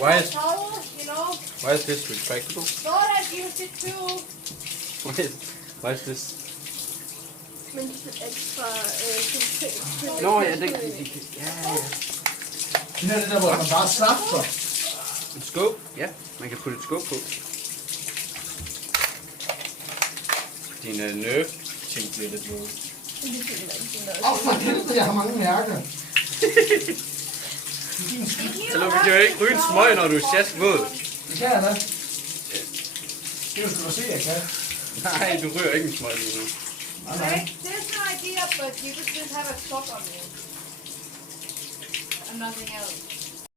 Why is towel, you know. why is this retractable? Thought I'd use it too. Why is this? Men ekstra Nå ja, det ja. Den er det der, hvor man bare slapper. Et skåb? Ja, man kan putte et skåb på. Dine nerve-ting bliver lidt våde. For helvede, jeg har mange mærker. Så du kan jo ikke ryge en smøg, når du er sjaskvåd. Det kan jeg da. Det skal du se, jeg kan. Nej, du ryger ikke en smøg lige nu. Okay, there's no idea, but you could just have a sock on you. And nothing else.